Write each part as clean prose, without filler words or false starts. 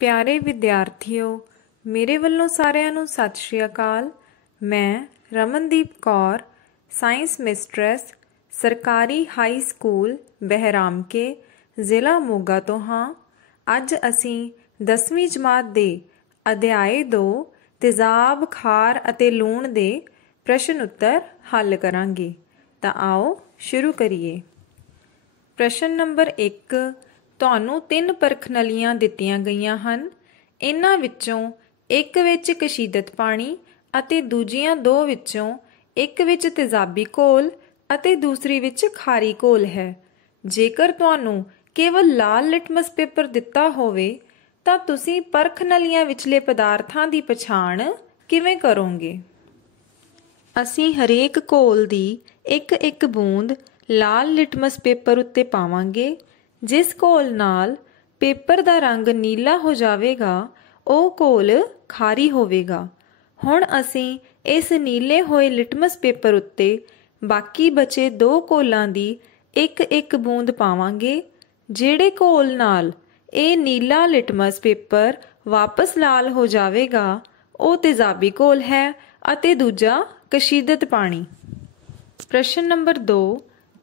ਪਿਆਰੇ ਵਿਦਿਆਰਥੀਓ, ਮੇਰੇ ਵੱਲੋਂ ਸਾਰਿਆਂ ਨੂੰ ਸਤਿ ਸ਼੍ਰੀ ਅਕਾਲ। ਮੈਂ ਰਮਨਦੀਪ ਕੌਰ, ਸਾਇੰਸ ਮਿਸਟਰੈਸ, ਸਰਕਾਰੀ ਹਾਈ ਸਕੂਲ ਬਹਿਰਾਮਕੇ, ਜ਼ਿਲ੍ਹਾ ਮੋਗਾ ਤੋਂ ਹਾਂ। ਅੱਜ ਅਸੀਂ 10ਵੀਂ ਜਮਾਤ ਦੇ ਅਧਿਆਏ 2 ਤੇਜ਼ਾਬ, ਖਾਰ ਅਤੇ ਲੂਣ ਦੇ ਪ੍ਰਸ਼ਨ ਉੱਤਰ ਹੱਲ ਕਰਾਂਗੇ। ਤਾਂ ਆਓ ਸ਼ੁਰੂ ਕਰੀਏ। ਪ੍ਰਸ਼ਨ ਨੰਬਰ 1, ਤੁਹਾਨੂੰ 3 ਪਰਖਨਲੀਆਂ ਦਿੱਤੀਆਂ ਗਈਆਂ ਹਨ। ਇਹਨਾਂ ਵਿੱਚੋਂ ਇੱਕ ਵਿੱਚ ਕਸ਼ੀਦਤ ਪਾਣੀ ਅਤੇ ਦੂਜੀਆਂ 2 ਵਿੱਚੋਂ ਇੱਕ ਵਿੱਚ ਤੇਜ਼ਾਬੀ ਘੋਲ ਅਤੇ ਦੂਸਰੀ ਵਿੱਚ ਖਾਰੀ ਘੋਲ ਹੈ। ਜੇਕਰ ਤੁਹਾਨੂੰ ਕੇਵਲ ਲਾਲ ਲਿਟਮਸ ਪੇਪਰ ਦਿੱਤਾ ਹੋਵੇ ਤਾਂ ਤੁਸੀਂ ਪਰਖਨਲੀਆਂ ਵਿਚਲੇ ਪਦਾਰਥਾਂ ਦੀ ਪਛਾਣ ਕਿਵੇਂ ਕਰੋਗੇ? ਅਸੀਂ ਹਰੇਕ ਘੋਲ ਦੀ ਇੱਕ ਬੂੰਦ ਲਾਲ ਲਿਟਮਸ ਪੇਪਰ ਉੱਤੇ ਪਾਵਾਂਗੇ। ਜਿਸ ਘੋਲ ਨਾਲ ਪੇਪਰ ਦਾ ਰੰਗ ਨੀਲਾ ਹੋ ਜਾਵੇਗਾ, ਉਹ ਘੋਲ ਖਾਰੀ ਹੋਵੇਗਾ। ਹੁਣ ਅਸੀਂ ਇਸ ਨੀਲੇ ਹੋਏ ਲਿਟਮਸ ਪੇਪਰ ਉੱਤੇ ਬਾਕੀ ਬਚੇ 2 ਘੋਲਾਂ ਦੀ ਇੱਕ ਬੂੰਦ ਪਾਵਾਂਗੇ। ਜਿਹੜੇ ਘੋਲ ਨਾਲ ਇਹ ਨੀਲਾ ਲਿਟਮਸ ਪੇਪਰ ਵਾਪਸ ਲਾਲ ਹੋ ਜਾਵੇਗਾ, ਉਹ ਤੇਜ਼ਾਬੀ ਘੋਲ ਹੈ ਅਤੇ ਦੂਜਾ ਕਸ਼ੀਦਤ ਪਾਣੀ। ਪ੍ਰਸ਼ਨ ਨੰਬਰ 2,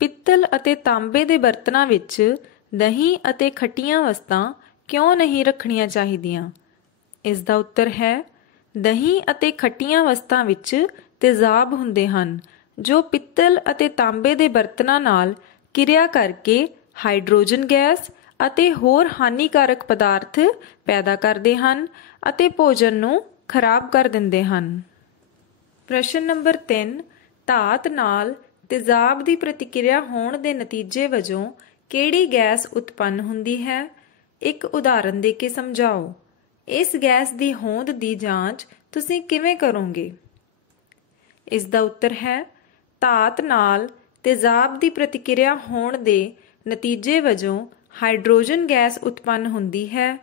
ਪਿੱਤਲ ਅਤੇ ਤਾਂਬੇ ਦੇ ਬਰਤਨਾਂ ਵਿੱਚ ਦਹੀਂ ਅਤੇ ਖੱਟੀਆਂ ਵਸਤਾਂ ਕਿਉਂ ਨਹੀਂ ਰੱਖਣੀਆਂ ਚਾਹੀਦੀਆਂ? ਇਸ ਦਾ ਉੱਤਰ ਹੈ, ਦਹੀਂ ਅਤੇ ਖੱਟੀਆਂ ਵਸਤਾਂ ਵਿੱਚ ਤੇਜ਼ਾਬ ਹੁੰਦੇ ਹਨ, ਜੋ ਪਿੱਤਲ ਅਤੇ ਤਾਂਬੇ ਦੇ ਬਰਤਨਾਂ ਨਾਲ ਕਿਰਿਆ ਕਰਕੇ ਹਾਈਡਰੋਜਨ ਗੈਸ ਅਤੇ ਹੋਰ ਹਾਨੀਕਾਰਕ ਪਦਾਰਥ ਪੈਦਾ ਕਰਦੇ ਹਨ ਅਤੇ ਭੋਜਨ ਨੂੰ ਖਰਾਬ ਕਰ ਦਿੰਦੇ ਹਨ। ਪ੍ਰਸ਼ਨ ਨੰਬਰ 3, ਧਾਤ ਨਾਲ ਤੇਜ਼ਾਬ ਦੀ ਪ੍ਰਤੀਕਿਰਿਆ ਹੋਣ ਦੇ ਨਤੀਜੇ ਵਜੋਂ ਕਿਹੜੀ ਗੈਸ ਉਤਪੰਨ ਹੁੰਦੀ ਹੈ? ਇੱਕ ਉਦਾਹਰਨ ਦੇ ਕੇ ਸਮਝਾਓ। ਇਸ ਗੈਸ ਦੀ ਹੋਂਦ ਦੀ ਜਾਂਚ ਤੁਸੀਂ ਕਿਵੇਂ ਕਰੋਗੇ? ਇਸ ਦਾ ਉੱਤਰ ਹੈ, ਧਾਤ ਨਾਲ ਤੇਜ਼ਾਬ ਦੀ ਪ੍ਰਤੀਕਿਰਿਆ ਹੋਣ ਦੇ ਨਤੀਜੇ ਵਜੋਂ ਹਾਈਡਰੋਜਨ ਗੈਸ ਉਤਪੰਨ ਹੁੰਦੀ ਹੈ।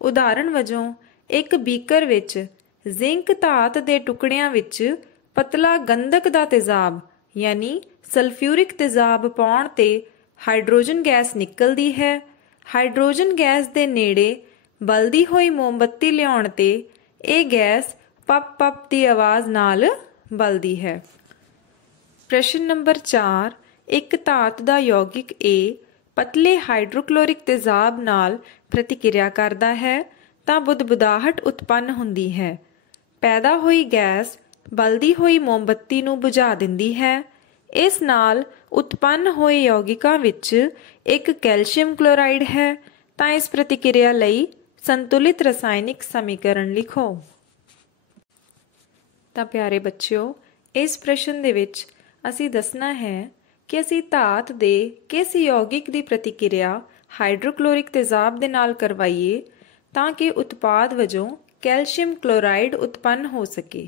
ਉਦਾਹਰਨ ਵਜੋਂ, ਇੱਕ ਬੀਕਰ ਵਿੱਚ ਜ਼ਿੰਕ ਧਾਤ ਦੇ ਟੁਕੜਿਆਂ ਵਿੱਚ ਪਤਲਾ ਗੰਧਕ ਦਾ ਤੇਜ਼ਾਬ ਯਾਨੀ ਸਲਫਿਊਰਿਕ ਤੇਜ਼ਾਬ ਪਾਉਣ ਤੇ ਹਾਈਡਰੋਜਨ ਗੈਸ ਨਿਕਲਦੀ ਹੈ। ਹਾਈਡਰੋਜਨ ਗੈਸ ਦੇ ਨੇੜੇ ਬਲਦੀ ਹੋਈ ਮੋਮਬੱਤੀ ਲਿਆਉਣ ਤੇ ਇਹ ਗੈਸ ਪਪ ਪਪ ਦੀ ਆਵਾਜ਼ ਨਾਲ ਬਲਦੀ ਹੈ। ਪ੍ਰਸ਼ਨ ਨੰਬਰ 4, ਇੱਕ ਧਾਤ ਦਾ ਯੌਗਿਕ A ਪਤਲੇ ਹਾਈਡਰੋਕਲੋਰਿਕ ਤੇਜ਼ਾਬ ਨਾਲ ਪ੍ਰਤੀਕਿਰਿਆ ਕਰਦਾ ਹੈ ਤਾਂ ਬੁਦਬੁਦਾਹਟ ਉਤਪੰਨ ਹੁੰਦੀ ਹੈ। ਪੈਦਾ ਹੋਈ ਗੈਸ ਬਲਦੀ ਹੋਈ ਮੋਮਬੱਤੀ ਨੂੰ ਬੁਝਾ ਦਿੰਦੀ ਹੈ। ਇਸ ਨਾਲ ਉਤਪੰਨ ਹੋਏ ਯੌਗਿਕਾਂ ਵਿੱਚ ਇੱਕ ਕੈਲਸ਼ੀਅਮ ਕਲੋਰਾਈਡ ਹੈ। ਤਾਂ ਇਸ ਪ੍ਰਤੀਕਿਰਿਆ ਲਈ ਸੰਤੁਲਿਤ ਰਸਾਇਣਿਕ ਸਮੀਕਰਨ ਲਿਖੋ। ਤਾਂ ਪਿਆਰੇ ਬੱਚਿਓ, ਇਸ ਪ੍ਰਸ਼ਨ ਦੇ ਵਿੱਚ ਅਸੀਂ ਦੱਸਣਾ ਹੈ ਕਿ ਅਸੀਂ ਧਾਤ ਦੇ ਕਿਸ ਯੌਗਿਕ ਦੀ ਪ੍ਰਤੀਕਿਰਿਆ ਹਾਈਡਰੋਕਲੋਰਿਕ ਤੇਜ਼ਾਬ ਦੇ ਨਾਲ ਕਰਵਾਈਏ ਤਾਂ ਕਿ ਉਤਪਾਦ ਵਜੋਂ ਕੈਲਸ਼ੀਅਮ ਕਲੋਰਾਈਡ ਉਤਪੰਨ ਹੋ ਸਕੇ।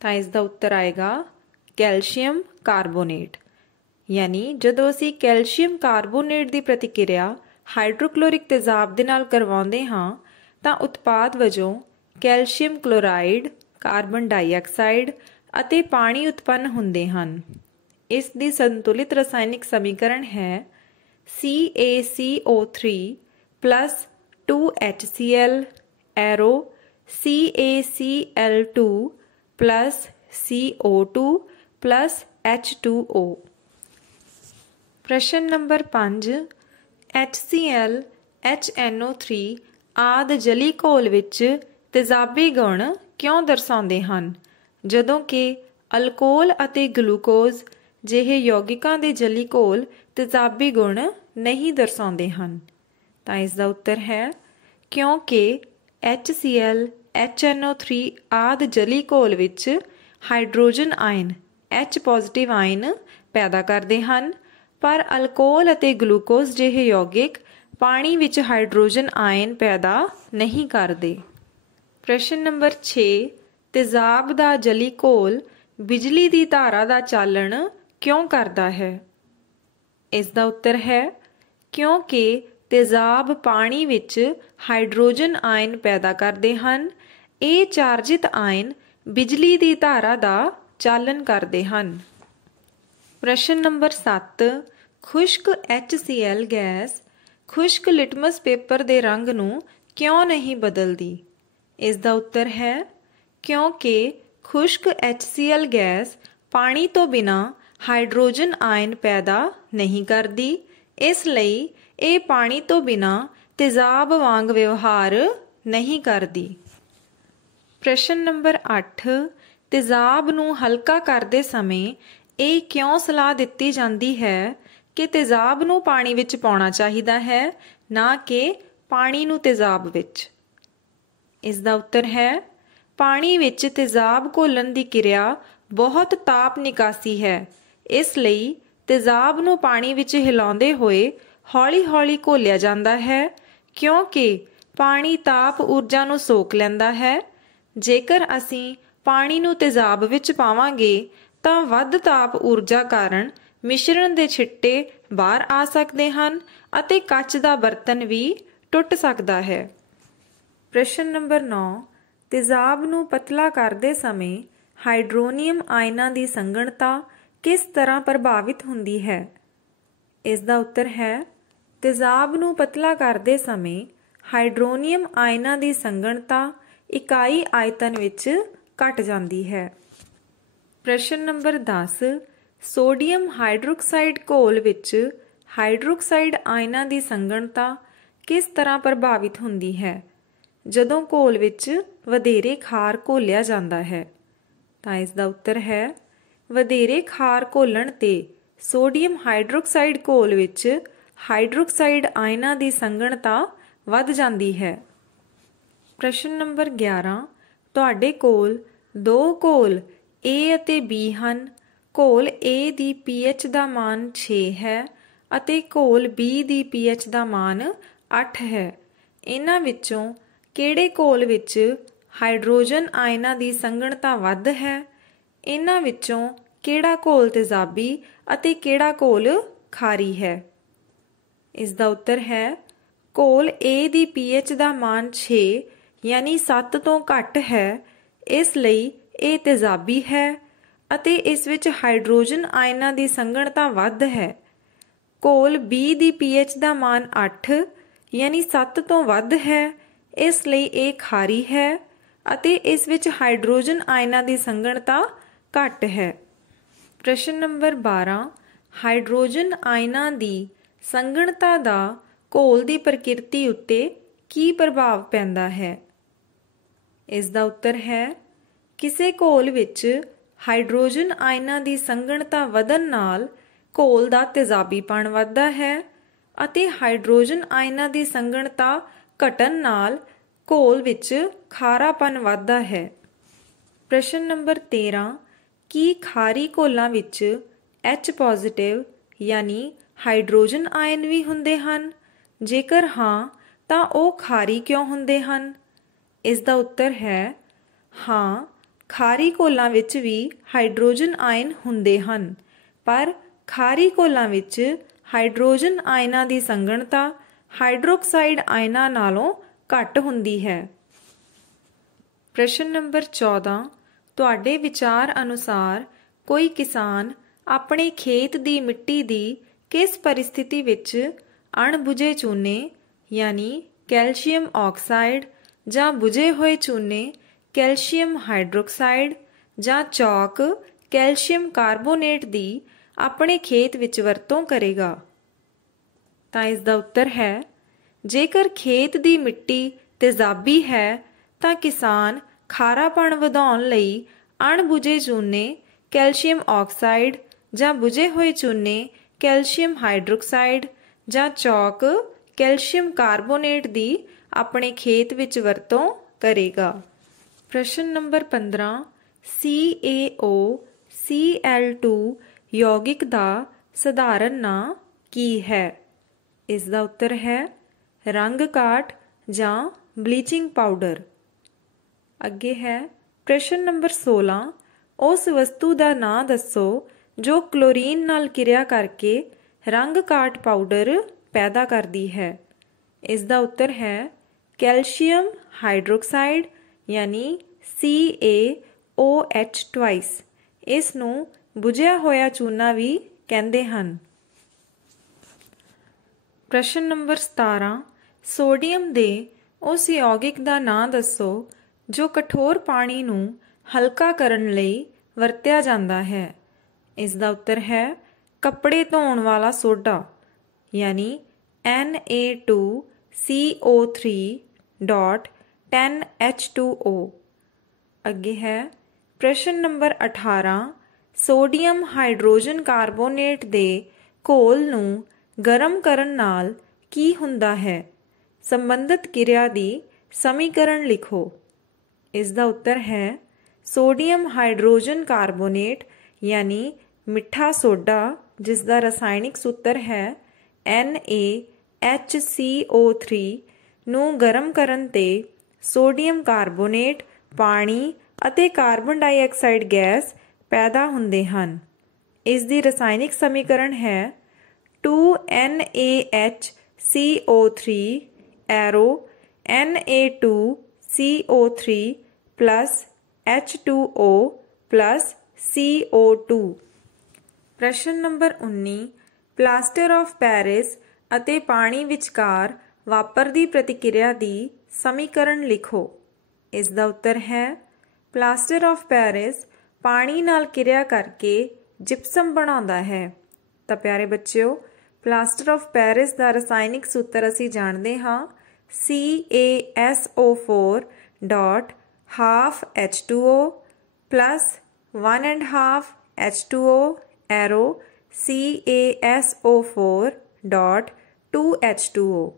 ਤਾਂ ਇਸ ਦਾ ਉੱਤਰ ਆਏਗਾ ਕੈਲਸ਼ੀਅਮ ਕਾਰਬੋਨੇਟ। ਯਾਨੀ ਜਦੋਂ ਅਸੀਂ ਕੈਲਸ਼ੀਅਮ ਕਾਰਬੋਨੇਟ ਦੀ ਪ੍ਰਤੀਕਿਰਿਆ ਹਾਈਡਰੋਕਲੋਰਿਕ ਤੇਜ਼ਾਬ ਦੇ ਨਾਲ ਕਰਵਾਉਂਦੇ ਹਾਂ ਤਾਂ ਉਤਪਾਦ ਵਜੋਂ ਕੈਲਸ਼ੀਅਮ ਕਲੋਰਾਈਡ, ਕਾਰਬਨ ਡਾਈਆਕਸਾਈਡ ਅਤੇ ਪਾਣੀ ਉਤਪੰਨ ਹੁੰਦੇ ਹਨ। ਇਸ ਦੀ ਸੰਤੁਲਿਤ ਰਸਾਇਣਿਕ ਸਮੀਕਰਨ ਹੈ CaCO3 + 2HCl arrow CaCl2 + CO2 + H2O। ਪ੍ਰਸ਼ਨ ਨੰਬਰ 5, HCl, HNO3 ਆਦਿ ਜਲੀ ਘੋਲ ਵਿੱਚ ਤੇਜ਼ਾਬੀ ਗੁਣ ਕਿਉਂ ਦਰਸਾਉਂਦੇ ਹਨ, ਜਦੋਂ ਕਿ ਅਲਕੋਹਲ ਅਤੇ ਗਲੂਕੋਜ਼ ਜਿਹੇ ਯੌਗਿਕਾਂ ਦੇ ਜਲੀ ਘੋਲ ਤੇਜ਼ਾਬੀ ਗੁਣ ਨਹੀਂ ਦਰਸਾਉਂਦੇ ਹਨ? ਤਾਂ ਇਸ ਦਾ ਉੱਤਰ ਹੈ, ਕਿਉਂਕਿ HCl, HNO3 ਆਦਿ ਜਲੀ ਘੋਲ ਵਿੱਚ ਹਾਈਡਰੋਜਨ ਆਇਨ H+ ਆਇਨ ਪੈਦਾ ਕਰਦੇ ਹਨ, ਪਰ ਅਲਕੋਹਲ ਅਤੇ ਗਲੂਕੋਜ਼ ਜਿਹੇ ਯੌਗਿਕ ਪਾਣੀ ਵਿੱਚ ਹਾਈਡਰੋਜਨ ਆਇਨ ਪੈਦਾ ਨਹੀਂ ਕਰਦੇ। ਪ੍ਰਸ਼ਨ ਨੰਬਰ 6, ਤੇਜ਼ਾਬ ਦਾ ਜਲੀ ਘੋਲ ਬਿਜਲੀ ਦੀ ਧਾਰਾ ਦਾ ਚਾਲਣ ਕਿਉਂ ਕਰਦਾ ਹੈ? ਇਸ ਦਾ ਉੱਤਰ ਹੈ, ਕਿਉਂਕਿ ਤੇਜ਼ਾਬ ਪਾਣੀ ਵਿੱਚ ਹਾਈਡਰੋਜਨ ਆਇਨ ਪੈਦਾ ਕਰਦੇ ਹਨ। ਇਹ ਚਾਰਜਿਤ ਆਇਨ ਬਿਜਲੀ ਦੀ ਧਾਰਾ ਦਾ ਚਾਲਨ ਕਰਦੇ ਹਨ। ਪ੍ਰਸ਼ਨ ਨੰਬਰ 7, ਖੁਸ਼ਕ HCl ਗੈਸ ਖੁਸ਼ਕ ਲਿਟਮਸ ਪੇਪਰ ਦੇ ਰੰਗ ਨੂੰ क्यों नहीं बदलती? इसका उत्तर है क्योंकि खुश्क HCl गैस पानी तो बिना हाइड्रोजन आयन पैदा नहीं करती, इसलिए ये पानी तो बिना तेजाब वांग व्यवहार नहीं करती। प्रश्न नंबर 8, तेजाब नूं हल्का करते समय ये क्यों सलाह दी जाती है कि तेजाब नूं पानी विच पाउणा चाहिदा है, ना कि पानी नूं तेजाब विच? इसका उत्तर है पानी विच तेजाब घोलन की क्रिया बहुत ताप निकासी है, इसलिए तेजाब नूं पानी विच हिलाउंदे होए हौली हौली घोलिया जाता है, क्योंकि पानी ताप ऊर्जा नूं सोक लैंदा है। जेकर असीं पानी नूं तेजाब विच पावांगे तां वध ताप ऊर्जा कारण मिश्रण दे छिट्टे बाहर आ सकते हैं अते कच दा बर्तन भी टुट सकता है। प्रश्न नंबर 9, तेजाब नूं पतला करते समय हाइड्रोनियम आयनां दी संगणता किस तरह प्रभावित हुंदी है? इसका उत्तर है तेजाब नूं पतला करते समय हाइड्रोनियम आयनां दी संगणता इकाई आयतन विच घट जाती है। प्रश्न नंबर 10, सोडियम हाइड्रोक्साइड घोल विच हाइड्रोक्साइड आयनां दी संगणता किस तरह प्रभावित हुंदी है जदों घोल विच वधेरे खार घोलिया जाता है? तां इसका उत्तर है वधेरे खार घोलण ते सोडियम हाइड्रोक्साइड घोल विच हाइड्रोक्साइड आयनां दी संगणता वध जाती है। प्रश्न नंबर 11, तुहाडे कोल दो घोल A ਅਤੇ B ਹਨ। घोल A ਦੀ pH ਦਾ मान 6 ਹੈ ਅਤੇ घोल B ਦੀ pH ਦਾ मान 8 ਹੈ। ਇਹਨਾਂ ਵਿੱਚੋਂ ਕਿਹੜੇ ਘੋਲ ਵਿੱਚ ਹਾਈਡਰੋਜਨ ਆਇਨਾਂ ਦੀ ਸੰਗਣਤਾ ਵੱਧ ਹੈ? ਇਹਨਾਂ ਵਿੱਚੋਂ ਕਿਹੜਾ ਘੋਲ ਤੇਜ਼ਾਬੀ ਅਤੇ ਕਿਹੜਾ ਘੋਲ ਖਾਰੀ ਹੈ? ਇਸ ਦਾ ਉੱਤਰ ਹੈ ਘੋਲ A ਦੀ pH ਦਾ मान 6 यानी 7 ਤੋਂ ਘੱਟ ਹੈ, ਇਸ ਲਈ ਇਹ ਤੇਜ਼ਾਬੀ ਹੈ ਅਤੇ ਇਸ ਵਿੱਚ ਹਾਈਡਰੋਜਨ ਆਇਨਾਂ ਦੀ ਸੰਗਣਤਾ ਵੱਧ ਹੈ। ਘੋਲ B ਦੀ pH ਦਾ मान 8 यानी 7 ਤੋਂ ਵੱਧ ਹੈ, ਇਸ ਲਈ ਇਹ ਖਾਰੀ ਹੈ ਅਤੇ ਇਸ ਵਿੱਚ ਹਾਈਡਰੋਜਨ ਆਇਨਾਂ ਦੀ ਸੰਗਣਤਾ ਘੱਟ ਹੈ। ਪ੍ਰਸ਼ਨ ਨੰਬਰ 12, ਹਾਈਡਰੋਜਨ ਆਇਨਾਂ ਦੀ ਸੰਗਣਤਾ ਦਾ ਘੋਲ ਦੀ ਪ੍ਰਕਿਰਤੀ ਉੱਤੇ ਕੀ ਪ੍ਰਭਾਵ ਪੈਂਦਾ ਹੈ? ਇਸ ਦਾ ਉੱਤਰ ਹੈ ਕਿਸੇ ਘੋਲ ਵਿੱਚ ਹਾਈਡਰੋਜਨ ਆਇਨਾਂ ਦੀ ਸੰਗਣਤਾ ਵਧਣ ਨਾਲ ਘੋਲ ਦਾ ਤੇਜ਼ਾਬੀਪਣ ਵੱਧਦਾ ਹੈ ਅਤੇ ਹਾਈਡਰੋਜਨ ਆਇਨਾਂ ਦੀ ਸੰਗਣਤਾ ਘਟਣ ਨਾਲ ਘੋਲ ਵਿੱਚ ਖਾਰਾਪਨ ਵੱਧਦਾ ਹੈ। ਪ੍ਰਸ਼ਨ ਨੰਬਰ 13, ਕੀ ਖਾਰੀ ਘੋਲਾਂ ਵਿੱਚ H+ यानी ਹਾਈਡਰੋਜਨ ਆਇਨ ਵੀ ਹੁੰਦੇ ਹਨ? ਜੇਕਰ ਹਾਂ ਤਾਂ ਉਹ ਖਾਰੀ ਕਿਉਂ ਹੁੰਦੇ ਹਨ? ਇਸ ਦਾ ਉੱਤਰ ਹੈ ਹਾਂ, ਖਾਰੀ ਘੋਲਾਂ ਵਿੱਚ ਵੀ ਹਾਈਡਰੋਜਨ ਆਇਨ ਹੁੰਦੇ ਹਨ, ਪਰ ਖਾਰੀ ਘੋਲਾਂ ਵਿੱਚ ਹਾਈਡਰੋਜਨ ਆਇਨਾਂ ਦੀ ਸੰਗਣਤਾ ਹਾਈਡਰੋਕਸਾਈਡ ਆਇਨਾਂ ਨਾਲੋਂ ਘੱਟ ਹੁੰਦੀ ਹੈ। ਪ੍ਰਸ਼ਨ ਨੰਬਰ 14, ਤੁਹਾਡੇ ਵਿਚਾਰ ਅਨੁਸਾਰ ਕੋਈ ਕਿਸਾਨ ਆਪਣੇ ਖੇਤ ਦੀ ਮਿੱਟੀ ਦੀ ਕਿਸ ਪਰਿਸਥਿਤੀ ਵਿੱਚ ਅਣਬੁਝੇ ਚੂਨੇ यानी कैल्शियम ऑक्साइड ਜਾਂ ਬੁਝੇ ਹੋਏ ਚੂਨੇ ਕੈਲਸ਼ੀਅਮ ਹਾਈਡਰੋਕਸਾਈਡ ਜਾਂ ਚੌਕ ਕੈਲਸ਼ੀਅਮ ਕਾਰਬੋਨੇਟ ਦੀ ਆਪਣੇ ਖੇਤ ਵਿੱਚ ਵਰਤੋਂ ਕਰੇਗਾ? ਤਾਂ ਇਸ ਦਾ ਉੱਤਰ ਹੈ ਜੇਕਰ ਖੇਤ ਦੀ ਮਿੱਟੀ ਤੇਜ਼ਾਬੀ ਹੈ ਤਾਂ ਕਿਸਾਨ ਖਾਰਾਪਣ ਵਧਾਉਣ ਲਈ ਅਣਬੁਝੇ ਚੂਨੇ ਕੈਲਸ਼ੀਅਮ ਆਕਸਾਈਡ ਜਾਂ ਬੁਝੇ ਹੋਏ ਚੂਨੇ ਕੈਲਸ਼ੀਅਮ ਹਾਈਡਰੋਕਸਾਈਡ ਜਾਂ ਚੌਕ ਕੈਲਸ਼ੀਅਮ ਕਾਰਬੋਨੇਟ ਦੀ ਆਪਣੇ ਖੇਤ ਵਿੱਚ ਵਰਤੋਂ ਕਰੇਗਾ। ਪ੍ਰਸ਼ਨ ਨੰਬਰ 15, CaOCl2 ਯੌਗਿਕ ਦਾ ਸਧਾਰਨ ਨਾਂ ਕੀ ਹੈ? ਇਸ ਦਾ ਉੱਤਰ ਹੈ ਰੰਗ ਕਾਠ ਜਾਂ ਬਲੀਚਿੰਗ ਪਾਊਡਰ। ਅੱਗੇ ਹੈ ਪ੍ਰਸ਼ਨ ਨੰਬਰ 16, ਉਸ ਵਸਤੂ ਦਾ ਨਾਂ ਦੱਸੋ ਜੋ ਕਲੋਰੀਨ ਨਾਲ ਕਿਰਿਆ ਕਰਕੇ ਰੰਗ ਕਾਠ ਪਾਊਡਰ ਪੈਦਾ ਕਰਦੀ ਹੈ। ਇਸ ਦਾ ਉੱਤਰ ਹੈ ਕੈਲਸ਼ੀਅਮ ਹਾਈਡਰੋਕਸਾਈਡ यानी CaOH2। ਇਸ ਨੂੰ ਬੁਝਿਆ ਹੋਇਆ ਚੂਨਾ ਵੀ ਕਹਿੰਦੇ ਹਨ। ਪ੍ਰਸ਼ਨ ਨੰਬਰ 17, ਸੋਡੀਅਮ ਦੇ ਉਸ ਯੌਗਿਕ ਦਾ ਨਾਂ ਦੱਸੋ ਜੋ ਕਠੋਰ ਪਾਣੀ ਨੂੰ ਹਲਕਾ ਕਰਨ ਲਈ ਵਰਤਿਆ ਜਾਂਦਾ ਹੈ। ਇਸ ਦਾ ਉੱਤਰ ਹੈ ਕੱਪੜੇ ਧੋਣ ਵਾਲਾ ਸੋਡਾ, ਯਾਨੀ Na2CO3.10H2O। ਅੱਗੇ ਹੈ ਪ੍ਰਸ਼ਨ ਨੰਬਰ 18। ਸੋਡੀਅਮ ਹਾਈਡਰੋਜਨ ਕਾਰਬੋਨੇਟ ਦੇ ਘੋਲ ਨੂੰ ਗਰਮ ਕਰਨ ਨਾਲ ਕੀ ਹੁੰਦਾ ਹੈ? ਸੰਬੰਧਿਤ ਕਿਰਿਆ ਦੀ ਸਮੀਕਰਨ ਲਿਖੋ। ਇਸ ਦਾ ਉੱਤਰ ਹੈ ਸੋਡੀਅਮ ਹਾਈਡਰੋਜਨ ਕਾਰਬੋਨੇਟ ਯਾਨੀ ਮਿੱਠਾ ਸੋਡਾ, ਜਿਸ ਦਾ ਰਸਾਇਣਿਕ ਸੂਤਰ ਹੈ NaHCO3 ਨੂੰ ਗਰਮ ਕਰਨ ਤੇ ਸੋਡੀਅਮ ਕਾਰਬੋਨੇਟ, ਪਾਣੀ ਅਤੇ ਕਾਰਬਨ ਡਾਈਆਕਸਾਈਡ ਗੈਸ ਪੈਦਾ ਹੁੰਦੇ ਹਨ। ਇਸ ਦੀ ਰਸਾਇਣਿਕ ਸਮੀਕਰਨ ਹੈ 2NaHCO3 arrow Na2CO3 plus H2O plus CO2। ਪ੍ਰਸ਼ਨ ਨੰਬਰ 19। ਪਲਾਸਟਰ ਆਫ ਪੈਰਿਸ ਅਤੇ ਪਾਣੀ ਵਿਚਕਾਰ ਵਾਪਰਦੀ ਪ੍ਰਤੀਕਿਰਿਆ ਦੀ ਸਮੀਕਰਨ ਲਿਖੋ। ਇਸ ਦਾ ਉੱਤਰ ਹੈ ਪਲਾਸਟਰ ਆਫ ਪੈਰਿਸ ਪਾਣੀ ਨਾਲ ਕਿਰਿਆ ਕਰਕੇ ਜਿਪਸਮ ਬਣਾਉਂਦਾ ਹੈ। ਤਾਂ ਪਿਆਰੇ ਬੱਚਿਓ, ਪਲਾਸਟਰ ਆਫ ਪੈਰਿਸ ਦਾ ਰਸਾਇਣਿਕ ਸੂਤਰ ਅਸੀਂ ਜਾਣਦੇ ਹਾਂ CaSO4.12H2O plus 1.5H2O arrow CaSO4.2H2O।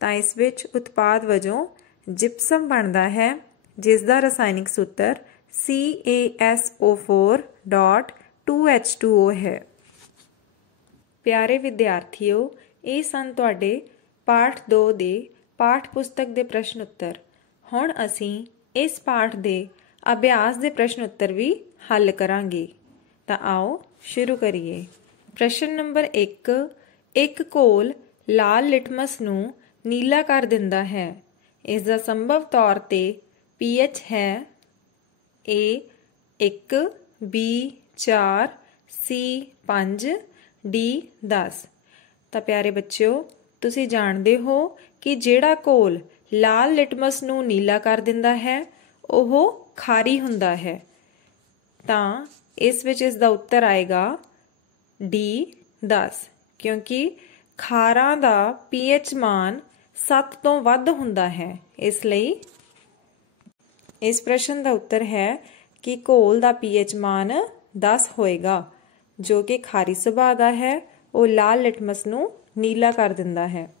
ਤਾਂ ਇਸ ਵਿੱਚ ਉਤਪਾਦ ਵਜੋਂ ਜਿਪਸਮ ਬਣਦਾ ਹੈ, ਜਿਸ ਦਾ ਰਸਾਇਣਿਕ ਸੂਤਰ CaSO4.2H2O ਹੈ। ਪਿਆਰੇ ਵਿਦਿਆਰਥੀਓ, ਇਹ ਸਨ ਤੁਹਾਡੇ ਪਾਠ 2 ਦੇ ਪਾਠ ਪੁਸਤਕ ਦੇ ਪ੍ਰਸ਼ਨ ਉੱਤਰ। ਹੁਣ ਅਸੀਂ ਇਸ ਪਾਠ ਦੇ ਅਭਿਆਸ ਦੇ ਪ੍ਰਸ਼ਨ ਉੱਤਰ ਵੀ ਹੱਲ ਕਰਾਂਗੇ। ਤਾਂ ਆਓ ਸ਼ੁਰੂ ਕਰੀਏ। ਪ੍ਰਸ਼ਨ ਨੰਬਰ 1। ਇੱਕ ਘੋਲ ਲਾਲ ਲਿਟਮਸ ਨੂੰ ਨੀਲਾ ਕਰ ਦਿੰਦਾ ਹੈ। ਇਸ ਦਾ ਸੰਭਵ ਤੌਰ ਤੇ pH ਹੈ A1, B4, C5, D10। ਤਾਂ ਪਿਆਰੇ ਬੱਚਿਓ, ਤੁਸੀਂ ਜਾਣਦੇ ਹੋ ਕਿ ਜਿਹੜਾ ਘੋਲ ਲਾਲ ਲਿਟਮਸ ਨੂੰ ਨੀਲਾ ਕਰ ਦਿੰਦਾ ਹੈ ਉਹ ਖਾਰੀ ਹੁੰਦਾ ਹੈ। ਤਾਂ ਇਸ ਵਿੱਚ ਇਸ ਦਾ ਉੱਤਰ ਆਏਗਾ D10, ਕਿਉਂਕਿ ਖਾਰਾਂ ਦਾ pH ਮਾਨ 7 ਤੋਂ ਵੱਧ ਹੁੰਦਾ ਹੈ। ਇਸ ਲਈ ਇਸ ਪ੍ਰਸ਼ਨ ਦਾ ਉੱਤਰ ਹੈ ਕਿ ਘੋਲ ਦਾ pH ਮਾਨ 10 ਹੋਏਗਾ, ਜੋ ਕਿ ਖਾਰੀ ਸੁਭਾਅ ਦਾ ਹੈ। ਉਹ ਲਾਲ ਲਿਟਮਸ ਨੂੰ ਨੀਲਾ ਕਰ ਦਿੰਦਾ ਹੈ।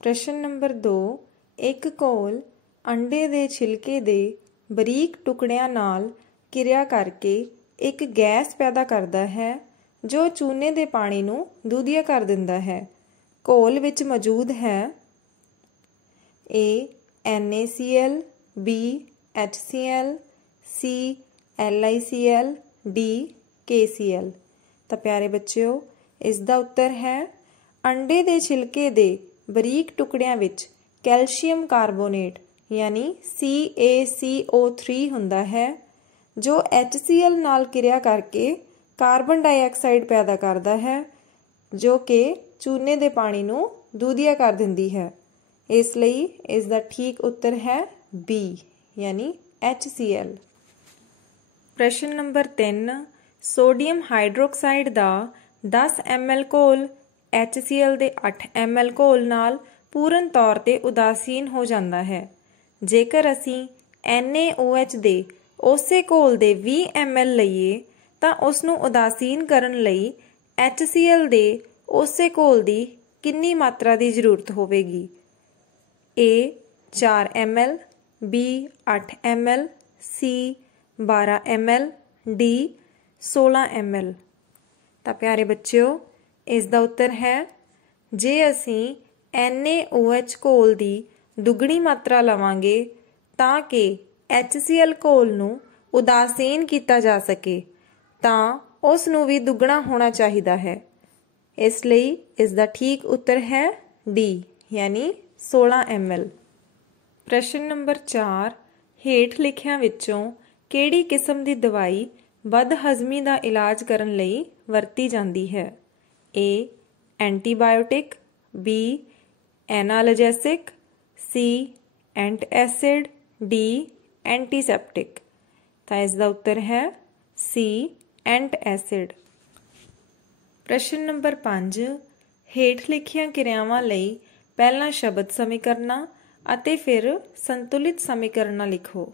ਪ੍ਰਸ਼ਨ ਨੰਬਰ 2। ਇੱਕ ਘੋਲ ਅੰਡੇ ਦੇ ਛਿਲਕੇ ਦੇ ਬਰੀਕ ਟੁਕੜਿਆਂ ਨਾਲ ਕਿਰਿਆ ਕਰਕੇ ਇੱਕ ਗੈਸ ਪੈਦਾ ਕਰਦਾ ਹੈ ਜੋ ਚੂਨੇ ਦੇ ਪਾਣੀ ਨੂੰ ਦੁਧੀਆ ਕਰ ਦਿੰਦਾ ਹੈ। ਘੋਲ ਵਿੱਚ ਮੌਜੂਦ ਹੈ A NaCl, B HCl, C LiCl, D KCl। ਤਾਂ ਪਿਆਰੇ ਬੱਚਿਓ, ਇਸ ਦਾ ਉੱਤਰ ਹੈ ਅੰਡੇ ਦੇ ਛਿਲਕੇ ਦੇ ਬਰੀਕ ਟੁਕੜਿਆਂ ਵਿੱਚ ਕੈਲਸ਼ੀਅਮ ਕਾਰਬੋਨੇਟ ਯਾਨੀ CaCO3 ਹੁੰਦਾ ਹੈ, ਜੋ HCl ਨਾਲ ਕਿਰਿਆ ਕਰਕੇ ਕਾਰਬਨ ਡਾਈਆਕਸਾਈਡ ਪੈਦਾ ਕਰਦਾ ਹੈ, ਜੋ ਕਿ ਚੂਨੇ ਦੇ ਪਾਣੀ ਨੂੰ ਦੁਧੀਆ ਕਰ ਦਿੰਦੀ ਹੈ। ਇਸ ਲਈ ਇਸ ਦਾ ਠੀਕ ਉੱਤਰ ਹੈ B ਯਾਨੀ HCl। ਪ੍ਰਸ਼ਨ ਨੰਬਰ 3। ਸੋਡੀਅਮ ਹਾਈਡਰੋਕਸਾਈਡ ਦਾ 10 ml ਘੋਲ HCl ਦੇ 8 ml ਘੋਲ ਨਾਲ ਪੂਰਨ ਤੌਰ ਤੇ ਉਦਾਸੀਨ ਹੋ ਜਾਂਦਾ ਹੈ। ਜੇਕਰ ਅਸੀਂ NaOH ਦੇ ਉਸੇ ਘੋਲ ਦੇ 20 ml ਲਈਏ ਤਾਂ ਉਸ ਨੂੰ ਉਦਾਸੀਨ ਕਰਨ ਲਈ HCl ਦੇ ਉਸੇ ਘੋਲ ਦੀ ਕਿੰਨੀ ਮਾਤਰਾ ਦੀ ਜ਼ਰੂਰਤ ਹੋਵੇਗੀ? A 4 ml, B 8 ml, C 12 ml, D 16 ml। ਤਾਂ ਪਿਆਰੇ ਬੱਚਿਓ, ਇਸ ਦਾ ਉੱਤਰ ਹੈ ਜੇ ਅਸੀਂ NaOH ਘੋਲ ਦੀ ਦੁੱਗਣੀ ਮਾਤਰਾ ਲਵਾਂਗੇ ਤਾਂ ਕਿ HCl ਘੋਲ ਨੂੰ ਉਦਾਸੀਨ ਕੀਤਾ ਜਾ ਸਕੇ, ਤਾਂ ਉਸ ਨੂੰ ਵੀ ਦੁੱਗਣਾ ਹੋਣਾ ਚਾਹੀਦਾ ਹੈ। ਇਸ ਲਈ ਇਸ ਦਾ ਠੀਕ ਉੱਤਰ ਹੈ D ਯਾਨੀ 16 ml। ਪ੍ਰਸ਼ਨ ਨੰਬਰ 4। ਹੇਠ ਲਿਖਿਆਂ ਵਿੱਚੋਂ ਕਿਹੜੀ ਕਿਸਮ ਦੀ ਦਵਾਈ ਬਦਹਜ਼ਮੀ ਦਾ ਇਲਾਜ ਕਰਨ ਲਈ ਵਰਤੀ ਜਾਂਦੀ ਹੈ? A antibiotic, B analgesic, C antacid, D antiseptic. तो इसका उत्तर है सी एंटएसिड। प्रश्न नंबर 5, हेठ लिखिया क्रियावां लई पहला शब्द समीकरणा ਅਤੇ फिर संतुलित समीकरणा लिखो।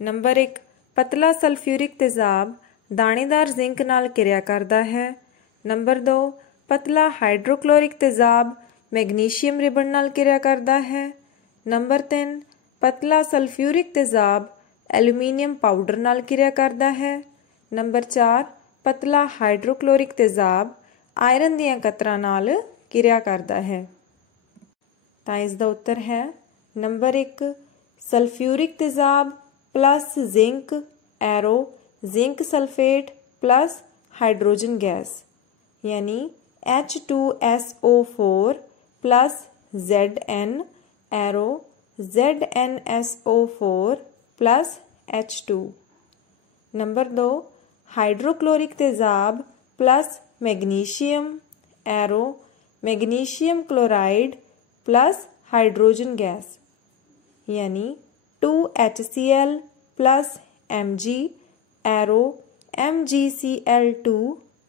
नंबर 1, पतला सल्फ्यूरिक तेजाब दाणेदार जिंक नाल क्रिया करता है। नंबर 2, पतला हाइड्रोक्लोरिक तेजाब मैग्नीशियम रिबन नाल क्रिया करता है। नंबर 3, पतला सल्फ्यूरिक तेजाब एल्यूमीनियम पाउडर नाल क्रिया करता है। नंबर 4, पतला हाइड्रोक्लोरिक तेजाब आयरन दियां कतरां नाल क्रिया करता है। तो इसका उत्तर है नंबर 1, सल्फ्यूरिक तेजाब plus zinc arrow zinc sulphate plus hydrogen gas यानी H2SO4 plus Zn arrow ZnSO4 plus H2। Number 2, hydrochloric तेजाब plus magnesium arrow magnesium chloride plus hydrogen gas यानी 2HCl plus Mg arrow MgCl2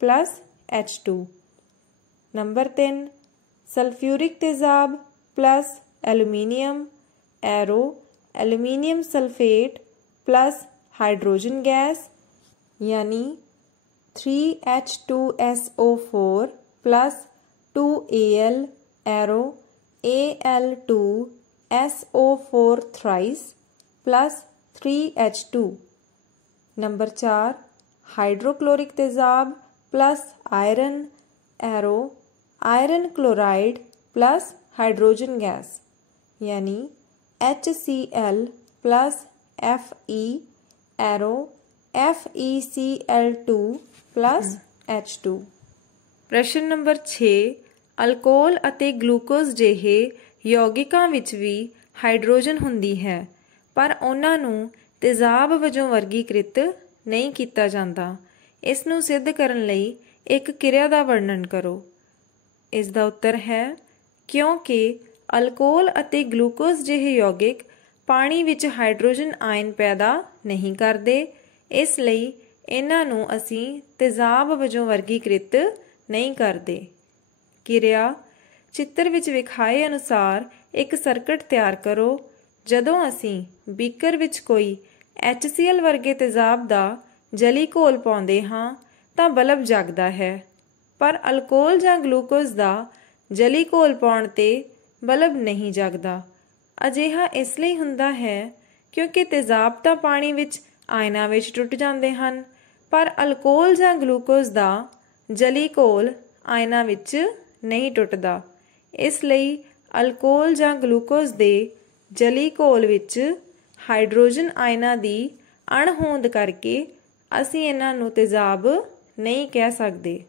plus H2। Number 3, sulphuric तेजाब plus aluminium arrow aluminium sulphate plus hydrogen gas यानी 3H2SO4 plus 2Al arrow Al2SO4 thrice plus 3H2। Number 4, hydrochloric तेजाब plus iron arrow iron chloride plus hydrogen gas यानी HCl plus Fe arrow FeCl2 plus H2। प्रश्न number 6, alcohol ਅਤੇ glucose ਜਿਹੇ ਯੌਗਿਕਾਂ ਵਿੱਚ ਵੀ hydrogen ਹੁੰਦੀ ਹੈ ਪਰ ਉਹਨਾਂ ਨੂੰ ਤੇਜ਼ਾਬ ਵਜੋਂ ਵਰਗੀਕ੍ਰਿਤ ਨਹੀਂ ਕੀਤਾ ਜਾਂਦਾ। ਇਸ ਨੂੰ ਸਿੱਧ ਕਰਨ ਲਈ ਇੱਕ ਕਿਰਿਆ ਦਾ ਵਰਣਨ ਕਰੋ। ਇਸ ਦਾ ਉੱਤਰ ਹੈ ਕਿਉਂਕਿ ਅਲਕੋਹਲ ਅਤੇ ਗਲੂਕੋਜ਼ ਜਿਹੇ ਯੌਗਿਕ ਪਾਣੀ ਵਿੱਚ ਹਾਈਡਰੋਜਨ ਆਇਨ ਪੈਦਾ ਨਹੀਂ ਕਰਦੇ, ਇਸ ਲਈ ਇਹਨਾਂ ਨੂੰ ਅਸੀਂ ਤੇਜ਼ਾਬ ਵਜੋਂ ਵਰਗੀਕ੍ਰਿਤ ਨਹੀਂ ਕਰਦੇ। ਕਿਰਿਆ ਚਿੱਤਰ ਵਿੱਚ ਵਿਖਾਏ ਅਨੁਸਾਰ ਇੱਕ ਸਰਕਟ ਤਿਆਰ ਕਰੋ। ਜਦੋਂ ਅਸੀਂ ਬੀਕਰ ਵਿੱਚ ਕੋਈ HCl ਵਰਗੇ ਤੇਜ਼ਾਬ ਦਾ ਜਲੀ ਘੋਲ ਪਾਉਂਦੇ ਹਾਂ ਤਾਂ ਬਲਬ ਜਗਦਾ ਹੈ, ਪਰ ਅਲਕੋਹਲ ਜਾਂ ਗਲੂਕੋਜ਼ ਦਾ ਜਲੀ ਘੋਲ ਪਾਉਣ 'ਤੇ ਬਲਬ ਨਹੀਂ ਜਗਦਾ। ਅਜਿਹਾ ਇਸ ਲਈ ਹੁੰਦਾ ਹੈ ਕਿਉਂਕਿ ਤੇਜ਼ਾਬ ਤਾਂ ਪਾਣੀ ਵਿੱਚ ਆਇਨਾਂ ਵਿੱਚ ਟੁੱਟ ਜਾਂਦੇ ਹਨ, ਪਰ ਅਲਕੋਹਲ ਜਾਂ ਗਲੂਕੋਜ਼ ਦਾ ਜਲੀ ਘੋਲ ਆਇਨਾਂ ਵਿੱਚ ਨਹੀਂ ਟੁੱਟਦਾ। ਇਸ ਲਈ ਅਲਕੋਹਲ ਜਾਂ ਗਲੂਕੋਜ਼ ਦੇ ਜਲੀ ਘੋਲ ਵਿੱਚ ਹਾਈਡਰੋਜਨ ਆਇਨਾਂ ਦੀ ਅਣਹੋਂਦ ਕਰਕੇ ਅਸੀਂ ਇਹਨਾਂ ਨੂੰ ਤੇਜ਼ਾਬ ਨਹੀਂ ਕਹਿ ਸਕਦੇ।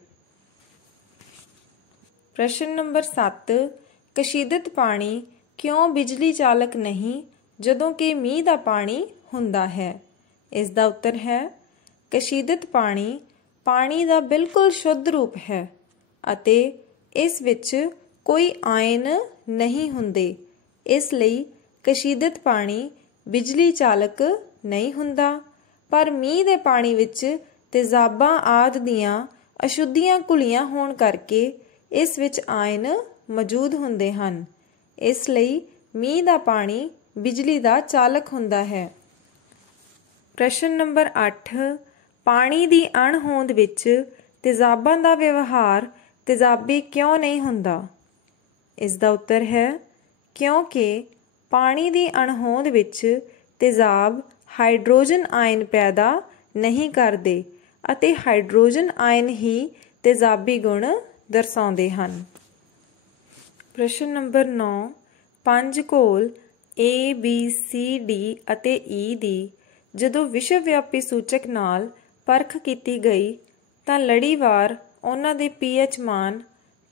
ਪ੍ਰਸ਼ਨ ਨੰਬਰ 7, ਕਸ਼ੀਦਤ ਪਾਣੀ ਕਿਉਂ ਬਿਜਲੀ ਚਾਲਕ ਨਹੀਂ ਜਦੋਂ ਕਿ ਮੀਂਹ ਦਾ ਪਾਣੀ ਹੁੰਦਾ ਹੈ? ਇਸ ਦਾ ਉੱਤਰ ਹੈ ਕਸ਼ੀਦਤ ਪਾਣੀ ਪਾਣੀ ਦਾ ਬਿਲਕੁਲ ਸ਼ੁੱਧ ਰੂਪ ਹੈ ਅਤੇ ਇਸ ਵਿੱਚ ਕੋਈ ਆਇਨ ਨਹੀਂ ਹੁੰਦੇ, ਇਸ ਲਈ ਕਸ਼ੀਦਤ ਪਾਣੀ ਬਿਜਲੀ ਚਾਲਕ ਨਹੀਂ ਹੁੰਦਾ। ਪਰ ਮੀਂਹ ਦੇ ਪਾਣੀ ਵਿੱਚ ਤੇਜ਼ਾਬਾਂ ਆਦਿ ਦੀਆਂ ਅਸ਼ੁੱਧੀਆਂ ਘੁਲੀਆਂ ਹੋਣ ਕਰਕੇ ਇਸ ਵਿੱਚ ਆਇਨ ਮੌਜੂਦ ਹੁੰਦੇ ਹਨ, ਇਸ ਲਈ ਮੀਂਹ ਦਾ ਪਾਣੀ ਬਿਜਲੀ ਦਾ ਚਾਲਕ ਹੁੰਦਾ ਹੈ। ਪ੍ਰਸ਼ਨ ਨੰਬਰ 8, ਪਾਣੀ ਦੀ ਅਣਹੋਂਦ ਵਿੱਚ ਤੇਜ਼ਾਬਾਂ ਦਾ ਵਿਵਹਾਰ ਤੇਜ਼ਾਬੀ ਕਿਉਂ ਨਹੀਂ ਹੁੰਦਾ? ਇਸ ਦਾ ਉੱਤਰ ਹੈ ਕਿਉਂਕਿ ਪਾਣੀ ਦੀ ਅਣਹੋਂਦ ਵਿੱਚ ਤੇਜ਼ਾਬ ਹਾਈਡਰੋਜਨ ਆਇਨ ਪੈਦਾ ਨਹੀਂ ਕਰਦੇ ਅਤੇ ਹਾਈਡਰੋਜਨ ਆਇਨ ਹੀ ਤੇਜ਼ਾਬੀ ਗੁਣ ਦਰਸਾਉਂਦੇ ਹਨ। ਪ੍ਰਸ਼ਨ ਨੰਬਰ 9, 5 ਘੋਲ A, B, C, D ਅਤੇ E ਦੀ ਜਦੋਂ ਵਿਸ਼ਵ ਵਿਆਪੀ ਸੂਚਕ ਨਾਲ ਪਰਖ ਕੀਤੀ ਗਈ ਤਾਂ ਲੜੀਵਾਰ ਉਹਨਾਂ ਦੇ pH ਮਾਨ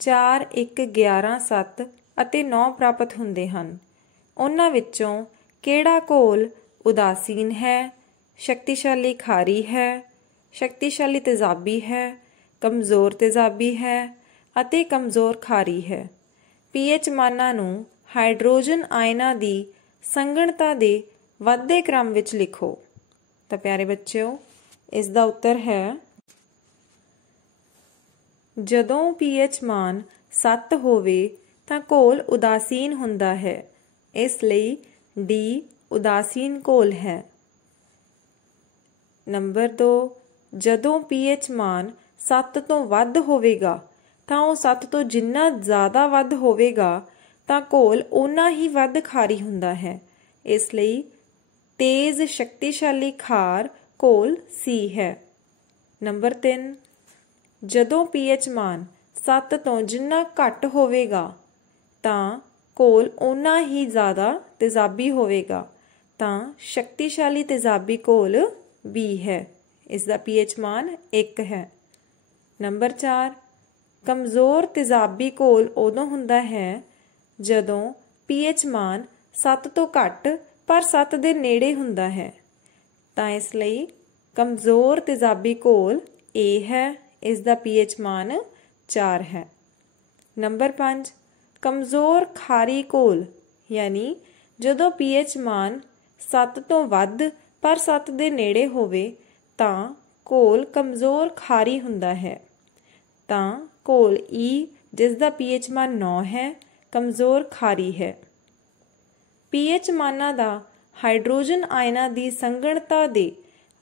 4, 1, 11, 7 ਅਤੇ 9 ਪ੍ਰਾਪਤ ਹੁੰਦੇ ਹਨ। ਉਹਨਾਂ ਵਿੱਚੋਂ ਕਿਹੜਾ ਘੋਲ ਉਦਾਸੀਨ ਹੈ, ਸ਼ਕਤੀਸ਼ਾਲੀ ਖਾਰੀ ਹੈ, ਸ਼ਕਤੀਸ਼ਾਲੀ ਤੇਜ਼ਾਬੀ ਹੈ, ਕਮਜ਼ੋਰ ਤੇਜ਼ਾਬੀ ਹੈ ਅਤੇ ਕਮਜ਼ੋਰ ਖਾਰੀ ਹੈ? pH ਮਾਨਾਂ ਨੂੰ ਹਾਈਡਰੋਜਨ ਆਇਨਾਂ ਦੀ ਸੰਘਣਤਾ ਦੇ ਵੱਧਦੇ ਕ੍ਰਮ ਵਿੱਚ ਲਿਖੋ। ਤਾਂ ਪਿਆਰੇ ਬੱਚਿਓ, ਇਸ ਦਾ ਉੱਤਰ ਹੈ ਜਦੋਂ pH ਮਾਨ 7 ਹੋਵੇ ਤਾਂ ਘੋਲ ਉਦਾਸੀਨ ਹੁੰਦਾ ਹੈ, ਇਸ ਲਈ D ਉਦਾਸੀਨ ਘੋਲ ਹੈ। ਨੰਬਰ 2, ਜਦੋਂ pH ਮਾਨ 7 ਤੋਂ ਵੱਧ ਹੋਵੇਗਾ ਤਾਂ ਉਹ 7 ਤੋਂ ਜਿੰਨਾ ਜ਼ਿਆਦਾ ਵੱਧ ਹੋਵੇਗਾ ਤਾਂ ਘੋਲ ਓਨਾ ਹੀ ਵੱਧ ਖਾਰੀ ਹੁੰਦਾ ਹੈ, ਇਸ ਲਈ ਤੇਜ਼ ਸ਼ਕਤੀਸ਼ਾਲੀ ਖਾਰ ਘੋਲ C ਹੈ। ਨੰਬਰ 3, ਜਦੋਂ pH ਮਾਨ 7 ਤੋਂ ਜਿੰਨਾ ਘੱਟ ਹੋਵੇਗਾ ਤਾਂ ਘੋਲ ਓਨਾ ਹੀ ਜ਼ਿਆਦਾ ਤੇਜ਼ਾਬੀ ਹੋਵੇਗਾ, ਤਾਂ ਸ਼ਕਤੀਸ਼ਾਲੀ ਤੇਜ਼ਾਬੀ ਘੋਲ B ਹੈ। ਇਸ ਦਾ pH ਮਾਨ 1 ਹੈ। ਨੰਬਰ 4, ਕਮਜ਼ੋਰ ਤੇਜ਼ਾਬੀ ਘੋਲ ਉਦੋਂ ਹੁੰਦਾ ਹੈ ਜਦੋਂ pH ਮਾਨ 7 ਤੋਂ ਘੱਟ ਪਰ 7 ਦੇ ਨੇੜੇ ਹੁੰਦਾ ਹੈ, ਤਾਂ ਇਸ ਲਈ ਕਮਜ਼ੋਰ ਤੇਜ਼ਾਬੀ ਘੋਲ A ਹੈ। ਇਸ ਦਾ pH ਮਾਨ 4 ਹੈ। ਨੰਬਰ 5, ਕਮਜ਼ੋਰ ਖਾਰੀ ਘੋਲ ਯਾਨੀ ਜਦੋਂ pH ਮਾਨ 7 ਤੋਂ ਵੱਧ ਪਰ 7 ਦੇ ਨੇੜੇ ਹੋਵੇ ਤਾਂ ਘੋਲ ਕਮਜ਼ੋਰ ਖਾਰੀ ਹੁੰਦਾ ਹੈ, ਤਾਂ ਘੋਲ E ਜਿਸ ਦਾ pH ਮਾਨ 9 ਹੈ ਕਮਜ਼ੋਰ ਖਾਰੀ ਹੈ। pH ਮਾਨਾਂ ਦਾ ਹਾਈਡਰੋਜਨ ਆਇਨਾਂ ਦੀ ਸੰਘਣਤਾ ਦੇ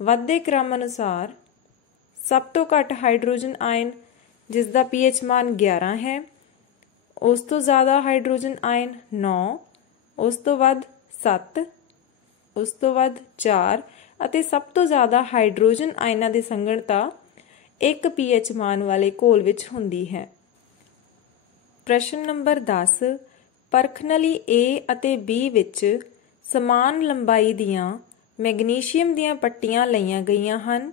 ਵੱਧਦੇ ਕ੍ਰਮ ਅਨੁਸਾਰ ਸਭ ਤੋਂ ਘੱਟ ਹਾਈਡਰੋਜਨ ਆਇਨ ਜਿਸ ਦਾ pH ਮਾਨ 11 ਹੈ, ਉਸ ਤੋਂ ਜ਼ਿਆਦਾ ਹਾਈਡਰੋਜਨ ਆਇਨ 9, ਉਸ ਤੋਂ ਵੱਧ 7, ਉਸ ਤੋਂ ਵੱਧ 4 ਅਤੇ ਸਭ ਤੋਂ ਜ਼ਿਆਦਾ ਹਾਈਡਰੋਜਨ ਆਇਨਾਂ ਦੀ ਸੰਘਣਤਾ 1 pH ਮਾਨ ਵਾਲੇ ਘੋਲ ਵਿੱਚ ਹੁੰਦੀ ਹੈ। ਪ੍ਰਸ਼ਨ ਨੰਬਰ 10, ਪਰਖਨਲੀ A ਅਤੇ B ਵਿੱਚ ਸਮਾਨ ਲੰਬਾਈ ਦੀਆਂ ਮੈਗਨੀਸ਼ੀਅਮ ਦੀਆਂ ਪੱਟੀਆਂ ਲਈਆਂ ਗਈਆਂ ਹਨ।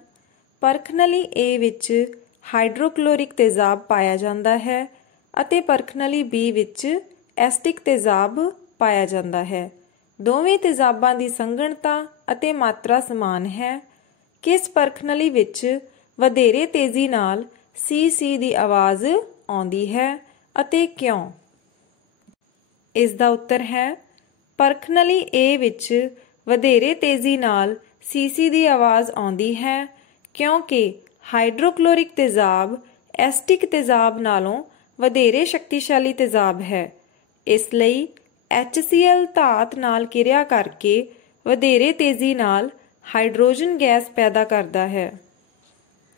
ਪਰਖਨਲੀ A ਵਿੱਚ ਹਾਈਡਰੋਕਲੋਰਿਕ ਤੇਜ਼ਾਬ ਪਾਇਆ ਜਾਂਦਾ ਹੈ ਅਤੇ ਪਰਖਨਲੀ B ਵਿੱਚ ਐਸਟਿਕ ਤੇਜ਼ਾਬ ਪਾਇਆ ਜਾਂਦਾ ਹੈ। ਦੋਵੇਂ ਤੇਜ਼ਾਬਾਂ ਦੀ ਸੰਘਣਤਾ ਅਤੇ ਮਾਤਰਾ ਸਮਾਨ ਹੈ। ਕਿਸ ਪਰਖਨਲੀ ਵਿੱਚ ਵਧੇਰੇ ਤੇਜ਼ੀ ਨਾਲ CC ਦੀ ਆਵਾਜ਼ ਆਉਂਦੀ ਹੈ ਅਤੇ ਕਿਉਂ? ਇਸ ਦਾ ਉੱਤਰ ਹੈ ਪਰਖਨਲੀ A ਵਿੱਚ ਵਧੇਰੇ ਤੇਜ਼ੀ ਨਾਲ CC ਦੀ ਆਵਾਜ਼ ਆਉਂਦੀ ਹੈ ਕਿਉਂਕਿ ਹਾਈਡਰੋਕਲੋਰਿਕ ਤੇਜ਼ਾਬ ਐਸਟਿਕ ਤੇਜ਼ਾਬ ਨਾਲੋਂ ਵਧੇਰੇ ਸ਼ਕਤੀਸ਼ਾਲੀ ਤੇਜ਼ਾਬ ਹੈ, ਇਸ ਲਈ HCl ਧਾਤ ਨਾਲ ਕਿਰਿਆ ਕਰਕੇ ਵਧੇਰੇ ਤੇਜ਼ੀ ਨਾਲ ਹਾਈਡਰੋਜਨ ਗੈਸ ਪੈਦਾ ਕਰਦਾ ਹੈ।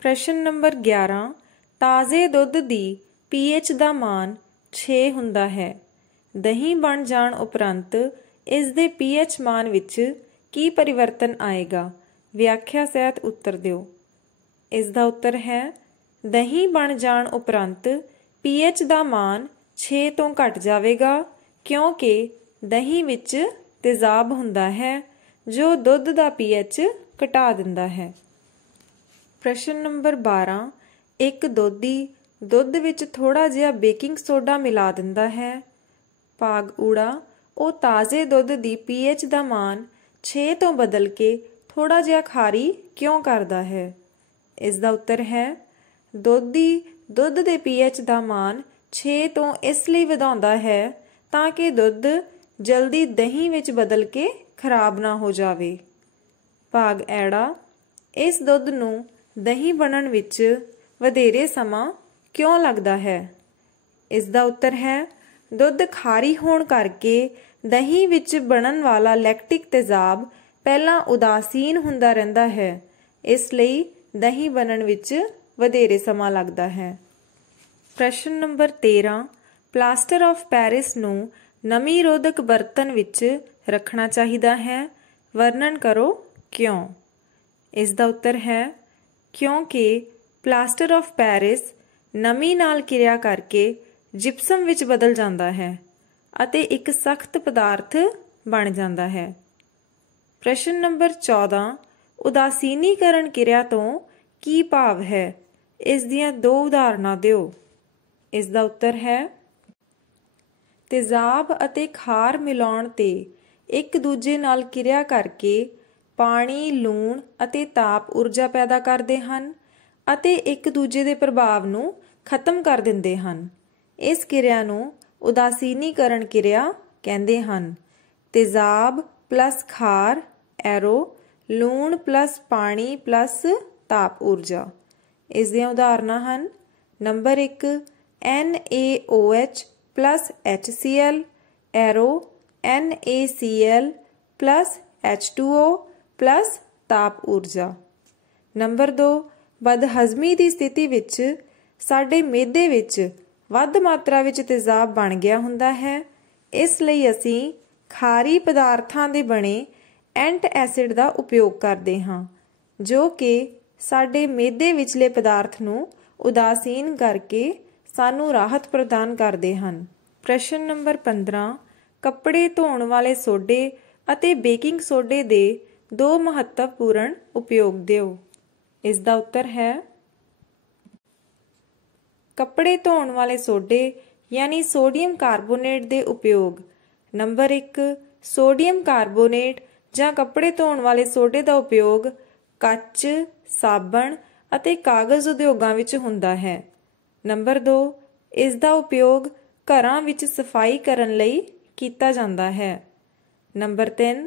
ਪ੍ਰਸ਼ਨ ਨੰਬਰ 11, ਤਾਜ਼ੇ ਦੁੱਧ ਦੀ pH ਦਾ ਮਾਨ 6 ਹੁੰਦਾ ਹੈ। ਦਹੀਂ ਬਣ ਜਾਣ ਉਪਰੰਤ ਇਸ ਦੇ pH ਮਾਨ ਵਿੱਚ ਕੀ ਪਰਿਵਰਤਨ ਆਏਗਾ? ਵਿਆਖਿਆ ਸਹਿਤ ਉੱਤਰ ਦਿਓ। ਇਸ ਦਾ ਉੱਤਰ ਹੈ ਦਹੀਂ ਬਣ ਜਾਣ ਉਪਰੰਤ pH ਦਾ ਮਾਨ 6 ਤੋਂ ਘਟ ਜਾਵੇਗਾ ਕਿਉਂਕਿ ਦਹੀਂ ਵਿੱਚ ਤੇਜ਼ਾਬ ਹੁੰਦਾ ਹੈ ਜੋ ਦੁੱਧ ਦਾ pH ਘਟਾ ਦਿੰਦਾ ਹੈ। ਪ੍ਰਸ਼ਨ ਨੰਬਰ 12, ਇੱਕ ਦੋਧੀ ਦੁੱਧ ਵਿੱਚ ਥੋੜਾ ਜਿਹਾ ਬੇਕਿੰਗ ਸੋਡਾ ਮਿਲਾ ਦਿੰਦਾ ਹੈ। ਭਾਗ ਊੜਾ ਉਹ ਤਾਜ਼ੇ ਦੁੱਧ ਦੀ pH ਦਾ ਮਾਨ 6 ਤੋਂ ਬਦਲ ਕੇ ਥੋੜਾ ਜਿਹਾ ਖਾਰੀ ਕਿਉਂ ਕਰਦਾ ਹੈ? ਇਸ ਦਾ ਉੱਤਰ ਹੈ ਦੋਧੀ ਦੁੱਧ ਦੇ pH ਦਾ ਮਾਨ 6 ਤੋਂ ਇਸ ਲਈ ਵਧਾਉਂਦਾ ਹੈ ਤਾਂ ਕਿ ਦੁੱਧ ਜਲਦੀ ਦਹੀਂ ਵਿੱਚ ਬਦਲ ਕੇ ਖਰਾਬ ਨਾ ਹੋ ਜਾਵੇ। ਭਾਗ ਐੜਾ ਇਸ ਦੁੱਧ ਨੂੰ ਦਹੀਂ ਬਣਨ ਵਿੱਚ ਵਧੇਰੇ ਸਮਾਂ ਕਿਉਂ ਲੱਗਦਾ ਹੈ? ਇਸ ਦਾ ਉੱਤਰ ਹੈ ਦੁੱਧ ਖਾਰੀ ਹੋਣ ਕਰਕੇ ਦਹੀਂ ਵਿੱਚ ਬਣਨ ਵਾਲਾ ਲੈਕਟਿਕ ਤੇਜ਼ਾਬ ਪਹਿਲਾਂ ਉਦਾਸੀਨ ਹੁੰਦਾ ਰਹਿੰਦਾ ਹੈ, ਇਸ ਲਈ ਦਹੀਂ ਬਣਨ ਵਿੱਚ ਵਧੇਰੇ ਸਮਾਂ ਲੱਗਦਾ ਹੈ। ਪ੍ਰਸ਼ਨ ਨੰਬਰ 13, ਪਲਾਸਟਰ ਆਫ ਪੈਰਿਸ ਨੂੰ ਨਮੀ ਰੋਧਕ ਬਰਤਨ ਵਿੱਚ ਰੱਖਣਾ ਚਾਹੀਦਾ ਹੈ। ਵਰਣਨ ਕਰੋ ਕਿਉਂ? ਇਸ ਦਾ ਉੱਤਰ ਹੈ ਕਿਉਂਕਿ ਪਲਾਸਟਰ ਆਫ ਪੈਰਿਸ ਨਮੀ ਨਾਲ ਕਿਰਿਆ ਕਰਕੇ ਜਿਪਸਮ ਵਿੱਚ ਬਦਲ ਜਾਂਦਾ ਹੈ ਅਤੇ ਇੱਕ ਸਖਤ ਪਦਾਰਥ ਬਣ ਜਾਂਦਾ ਹੈ। ਪ੍ਰਸ਼ਨ ਨੰਬਰ 14, ਉਦਾਸੀਨੀਕਰਨ ਕਿਰਿਆ ਤੋਂ ਕੀ ਭਾਵ ਹੈ? ਇਸ ਦੀਆਂ 2 ਉਦਾਹਰਨਾਂ ਦਿਓ। ਇਸ ਦਾ ਉੱਤਰ ਹੈ ਤੇਜ਼ਾਬ ਅਤੇ ਖਾਰ ਮਿਲਾਉਣ ਤੇ ਇੱਕ ਦੂਜੇ ਨਾਲ ਕਿਰਿਆ ਕਰਕੇ ਪਾਣੀ, ਲੂਣ ਅਤੇ ਤਾਪ ਊਰਜਾ ਪੈਦਾ ਕਰਦੇ ਹਨ ਅਤੇ ਇੱਕ ਦੂਜੇ ਦੇ ਪ੍ਰਭਾਵ ਨੂੰ ਖਤਮ ਕਰ ਦਿੰਦੇ ਹਨ। ਇਸ ਕਿਰਿਆ ਨੂੰ ਉਦਾਸੀਨੀਕਰਨ ਕਿਰਿਆ ਕਹਿੰਦੇ ਹਨ। तेजाब प्लस खार एरो, लूण प्लस पानी प्लस ताप ऊर्जा। इस दियां उदाहरणां हन। Number 1 NaOH plus HCl arrow NaCl plus H2O plus ताप ऊर्जा। नंबर 2 बदहजमी की स्थिति विच साडे मेदे विच वध मात्रा विच तेजाब बन गया हुंदा है, इसलिए असीं खारी पदार्थां दे बने एंटएसिड का उपयोग करते हाँ, जो कि साडे मेदे विचले पदार्थ नूं उदासीन करके सानू राहत प्रदान करते हैं। प्रश्न नंबर 15 कपड़े धोण वाले सोडे अते बेकिंग सोडे दे दो महत्वपूर्ण उपयोग दिओ। इसका उत्तर है कपड़े धोण वाले सोडे यानी सोडियम कार्बोनेट के उपयोग। नंबर 1 सोडियम कार्बोनेट ਜਾਂ कपड़े धोण वाले सोडे का उपयोग ਕੱਚ, साबण ਅਤੇ कागज़ उद्योगों ਵਿੱਚ ਹੁੰਦਾ है। नंबर 2 इस दा उपयोग घरां ਵਿੱਚ सफाई करन ਲਈ ਕੀਤਾ ਜਾਂਦਾ है। नंबर 3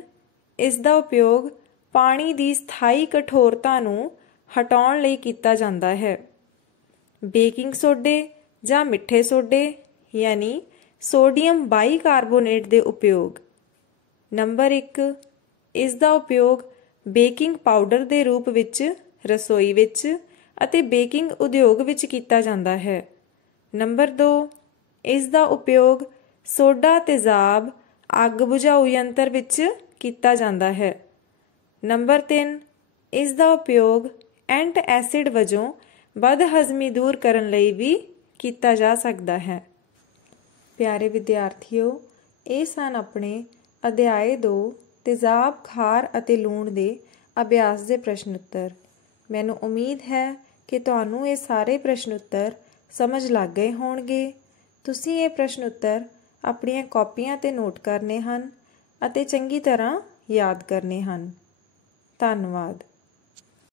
इस दा उपयोग पानी ਦੀ ਸਥਾਈ कठोरता ਨੂੰ हटाउण ਲਈ ਕੀਤਾ ਜਾਂਦਾ है। बेकिंग सोडे ਜਾਂ मिठे सोडे यानी सोडियम बाईकार्बोनेट के उपयोग। नंबर 1 इस दा उपयोग बेकिंग पाउडर के रूप विच रसोई विच अते बेकिंग उद्योग विच कीता जांदा है। नंबर 2 इस दा उपयोग सोडा तेजाब अग बुझाऊ यंत्र विच कीता जांदा है। नंबर 3 इस दा उपयोग एंटएसिड वजों बदहजमी दूर करन लई भी कीता जा सकदा है। प्यारे विद्यार्थियों, ये सन अपने अध्याय 2 तेजाब खार ਅਤੇ लूण ਦੇ ਅਭਿਆਸ ਦੇ ਪ੍ਰਸ਼ਨ ਉੱਤਰ। ਮੈਨੂੰ ਉਮੀਦ ਹੈ ਕਿ ਤੁਹਾਨੂੰ ਇਹ ਸਾਰੇ ਪ੍ਰਸ਼ਨ ਉੱਤਰ ਸਮਝ ਲੱਗ ਗਏ ਹੋਣਗੇ। ਤੁਸੀਂ ਇਹ ਪ੍ਰਸ਼ਨ ਉੱਤਰ ਆਪਣੀਆਂ ਕਾਪੀਆਂ ਤੇ ਨੋਟ ਕਰਨੇ ਹਨ ਅਤੇ ਚੰਗੀ ਤਰ੍ਹਾਂ ਯਾਦ ਕਰਨੇ ਹਨ। ਧੰਨਵਾਦ।